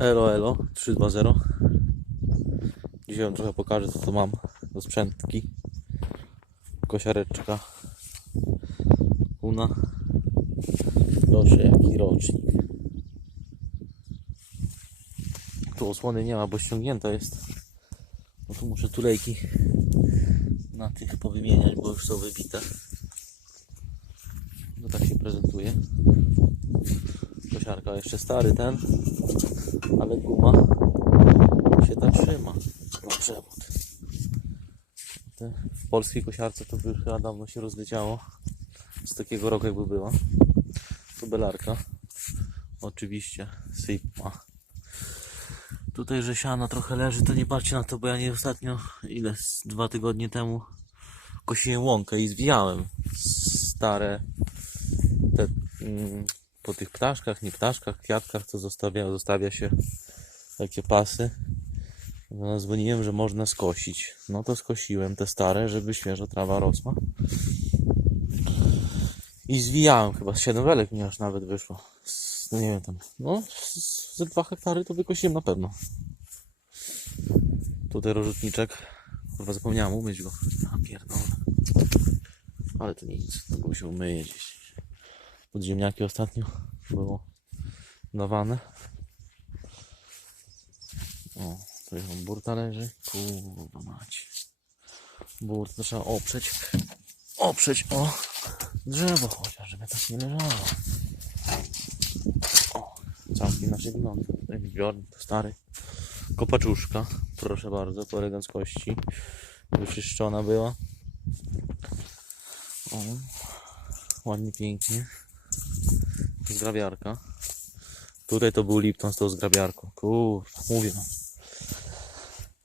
Elo, elo, 320. Dzisiaj wam trochę pokażę, co tu mam do sprzętki. Kosiareczka. Una. Proszę, jaki rocznik. Tu osłony nie ma, bo ściągnięta jest. No tu muszę tulejki na tych powymieniać, bo już są wybite. No tak się prezentuje. Kosiarka jeszcze stary ten, ale guma się ta trzyma na przewód. W polskiej kosiarce to by chyba dawno się rozleciało. Z takiego roku jakby była. Tu belarka. Oczywiście Sigma. Tutaj, że siana trochę leży, to nie patrzcie na to, bo ja nie ostatnio, ile, dwa tygodnie temu kosiłem łąkę i zwijałem stare te, mm, po tych ptaszkach, nie ptaszkach, kwiatkach, to zostawia, zostawia się takie pasy. No, dzwoniłem, że można skosić. No to skosiłem te stare, żeby świeża trawa rosła. I zwijałem chyba, z 7 welek mi aż nawet wyszło. No nie wiem tam, no ze 2 hektary to wykosiłem na pewno. Tutaj rozrzutniczek. Chyba zapomniałem umyć go. A pierdolę. Ale to nic, to go się umyje gdzieś. Podziemniaki ostatnio było dawane. O, tu jest burta leży. Kurwa macie. Burt to trzeba oprzeć. Oprzeć, o! Drzewo chociaż, żeby tak nie leżało. O, całkiem inaczej wygląda. To stary. Kopaczuszka, proszę bardzo, po eleganckości. Wyczyszczona była. O, ładnie, pięknie. Zgrabiarka. Tutaj to był Lipton z tą zgrabiarką. Kurwa, mówię.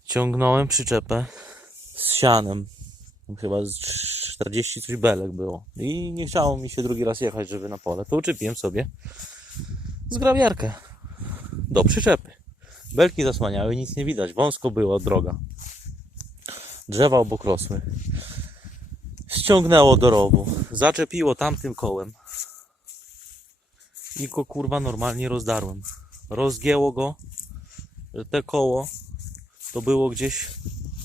Ciągnąłem przyczepę z sianem. Chyba z 40 coś belek było. I nie chciało mi się drugi raz jechać, żeby na pole. To uczepiłem sobie zgrabiarkę do przyczepy. Belki zasłaniały, nic nie widać. Wąsko była droga. Drzewa obok rosły. Ściągnęło do rowu. Zaczepiło tamtym kołem. I go kurwa normalnie rozdarłem. Rozgięło go. że Te koło to było gdzieś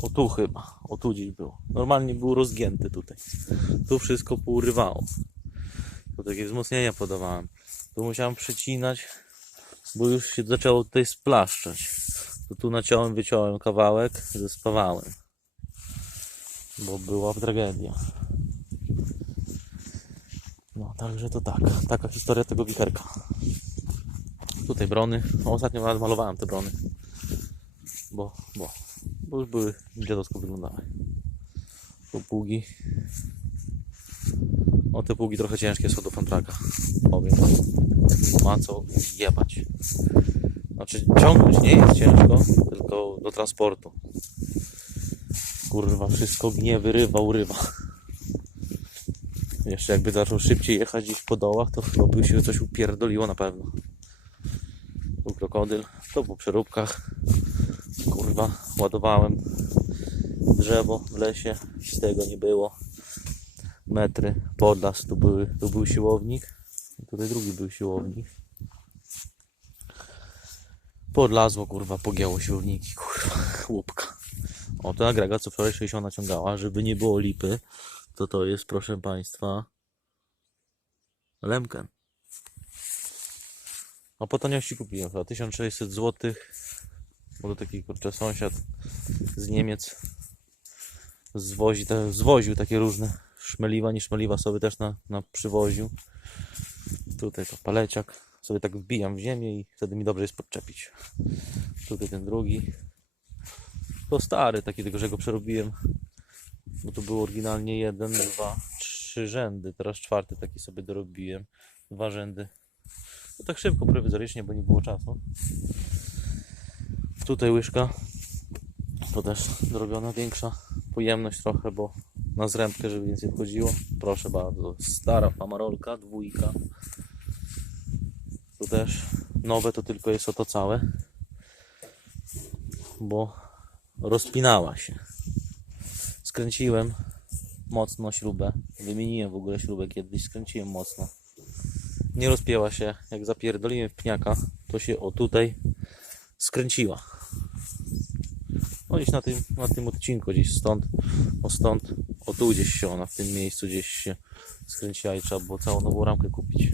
o tu chyba. O tu gdzieś było. Normalnie był rozgięty tutaj. Tu wszystko pourywało. To takie wzmocnienia podawałem. Tu musiałem przecinać, bo już się zaczęło tutaj splaszczać. To tu naciąłem, wyciąłem kawałek, zespawałem. Bo była tragedia. No, także to tak. Taka historia tego wicherka. Tutaj brony. No, ostatnio nawet malowałem te brony. Bo, bo, bo już były dziadowsko wyglądały. Tu pługi. O, te pługi trochę ciężkie są do fantraka. Powiem. Ma co jebać. Znaczy, ciągnąć nie jest ciężko, tylko do transportu. Kurwa, wszystko gnie, wyrywa, urywa. Jeszcze jakby zaczął szybciej jechać gdzieś po dołach, to chyba by się coś upierdoliło na pewno. Był krokodyl, to po przeróbkach. Kurwa, ładowałem drzewo w lesie, z tego nie było. Metry, podlas, tu, były, tu był siłownik. Tutaj drugi był siłownik. Podlazło, kurwa, pogięło siłowniki, kurwa, łupka. O, to agregat, co wczoraj 60 naciągała, żeby nie było lipy, to to jest, proszę Państwa, Lemken. A po taniości kupiłem chyba 1600 zł, bo to taki kurczę sąsiad z Niemiec zwozi, te, zwoził takie różne szmeliwa, nie szmeliwa sobie też na, na przywoził. Tutaj to paleciak, sobie tak wbijam w ziemię i wtedy mi dobrze jest podczepić. Tutaj ten drugi. To stary taki, tylko że go przerobiłem bo to było oryginalnie jeden, dwa, trzy rzędy. Teraz czwarty taki sobie dorobiłem. Dwa rzędy. To tak szybko, prowizorycznie, bo nie było czasu. Tutaj łyżka. To też dorobiona większa pojemność trochę, bo na zrębkę, żeby więcej wchodziło. Proszę bardzo. Stara famarolka, dwójka. Tu też nowe to tylko jest oto całe. Bo rozpinała się skręciłem mocno śrubę. Wymieniłem w ogóle śrubę kiedyś, skręciłem mocno. Nie rozpięła się. Jak zapierdoliłem w pniaka, to się o tutaj skręciła. No gdzieś na tym, na tym odcinku, gdzieś stąd, o stąd, o tu gdzieś się ona w tym miejscu gdzieś się skręciła i trzeba było całą nową ramkę kupić.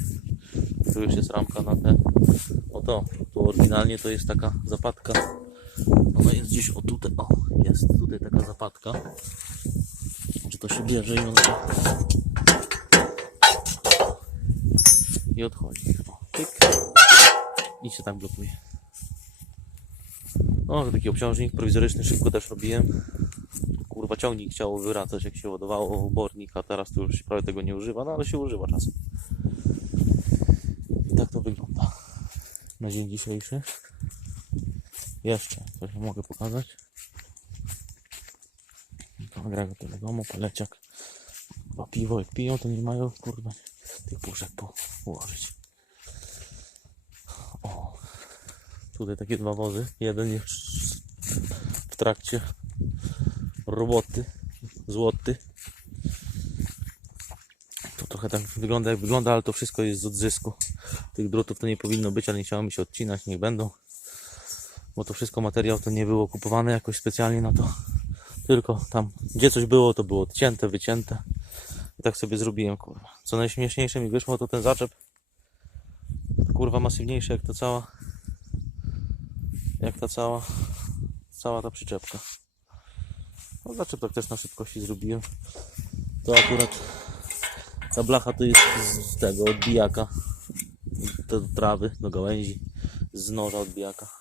Tu już jest ramka na te, o to, tu oryginalnie to jest taka zapadka. Ona jest gdzieś o tutaj, o jest tutaj taka zapadka. Czy to się bierze i ona i odchodzi. O, pyk. I się tak blokuje. No, taki obciążnik prowizoryczny, szybko też robiłem. Kurwa, ciągnik chciało wyracać, jak się ładowało obornik, a teraz to już się prawie tego nie używa, no ale się używa czasem. I tak to wygląda na dzień dzisiejszy. Jeszcze coś mogę pokazać. To agregat do domu, paleciak. Chyba piwo, jak piją, to nie mają, kurwa, tych puszek ułożyć. O, tutaj takie dwa wozy. Jeden jest w trakcie roboty, złoty. To trochę tak wygląda jak wygląda, ale to wszystko jest z odzysku. Tych drutów to nie powinno być, ale nie chciało mi się odcinać, niech będą. Bo to wszystko materiał to nie było kupowane jakoś specjalnie na to. Tylko tam, gdzie coś było, to było odcięte, wycięte. I tak sobie zrobiłem, kurwa. Co najśmieszniejsze mi wyszło, to ten zaczep. Kurwa masywniejszy jak ta cała. Jak ta cała. Cała ta przyczepka. No zaczep tak też na szybkości zrobiłem. To akurat ta blacha to jest z tego odbijaka. Do trawy, do gałęzi. Z noża odbijaka.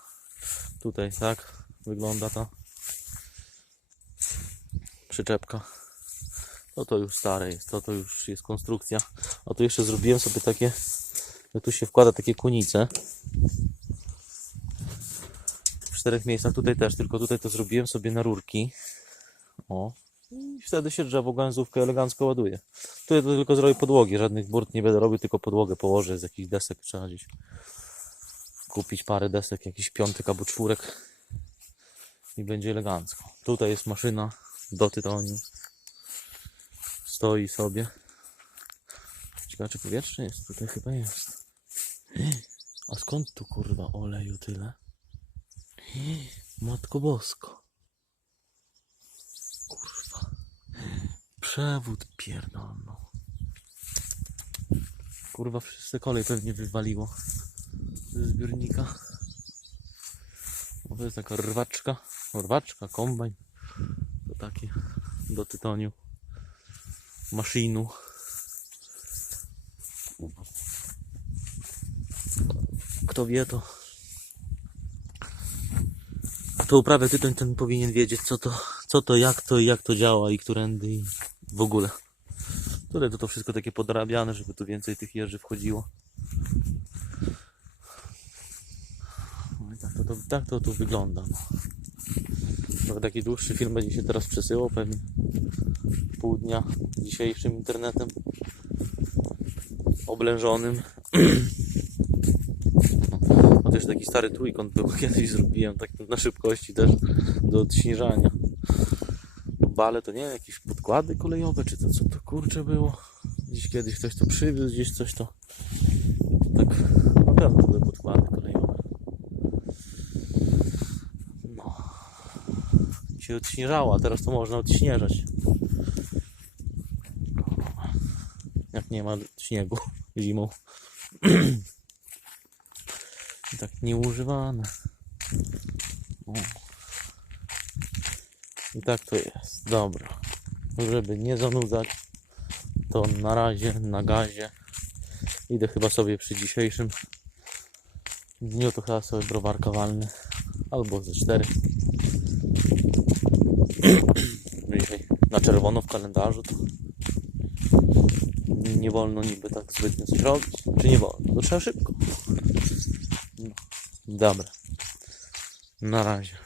Tutaj tak wygląda ta przyczepka. To to już stare jest, to to już jest konstrukcja. A tu jeszcze zrobiłem sobie takie, że tu się wkłada takie kunice. W czterech miejscach, tutaj też, tylko tutaj to zrobiłem sobie na rurki. O. I wtedy się drzewo gałęzówkę elegancko ładuje. Tutaj to tylko zrobię podłogi, żadnych burt nie będę robił, tylko podłogę położę z jakichś desek trzeba gdzieś kupić parę desek, jakiś piątek albo czwórek i będzie elegancko. Tutaj jest maszyna do tytoniu. Stoi sobie. Ciekawe czy powietrze jest? Tutaj chyba jest. A skąd tu kurwa oleju tyle? Matko Bosko. Kurwa. Przewód pierdolno. Kurwa, wszyscy kolej pewnie wywaliło ze zbiornika. To jest taka rwaczka, rwaczka, kombajn. To takie do tytoniu. Maszynu. Kto wie to. Kto uprawia tytoń, ten powinien wiedzieć co to, co to, jak to i jak to działa i którędy i w ogóle. Które to to wszystko takie podrabiane, żeby tu więcej tych jeży wchodziło. No i tak to, to, tak to tu wygląda. No. Trochę taki dłuższy film będzie się teraz przesyłał, pewnie pół dnia dzisiejszym internetem oblężonym. No też taki stary trójkąt był, kiedyś zrobiłem, tak na szybkości też do odśnieżania. Bale to nie jakieś podkłady kolejowe, czy to co to kurcze było. Gdzieś kiedyś ktoś to przywiózł, gdzieś coś to. Tak, na pewno były podkłady kolejowe. No. Się odśnieżało, a teraz to można odśnieżać. Jak nie ma śniegu zimą. Tak nieużywane. O. I tak to jest. Dobra. Żeby nie zanudzać, to na razie na gazie. Idę chyba sobie przy dzisiejszym dniu to chyba sobie browarka walny. Albo ze cztery. Dzisiaj na czerwono w kalendarzu to nie wolno niby tak zbytnio coś robić. Czy nie wolno? To trzeba szybko. No. Dobra. Na razie.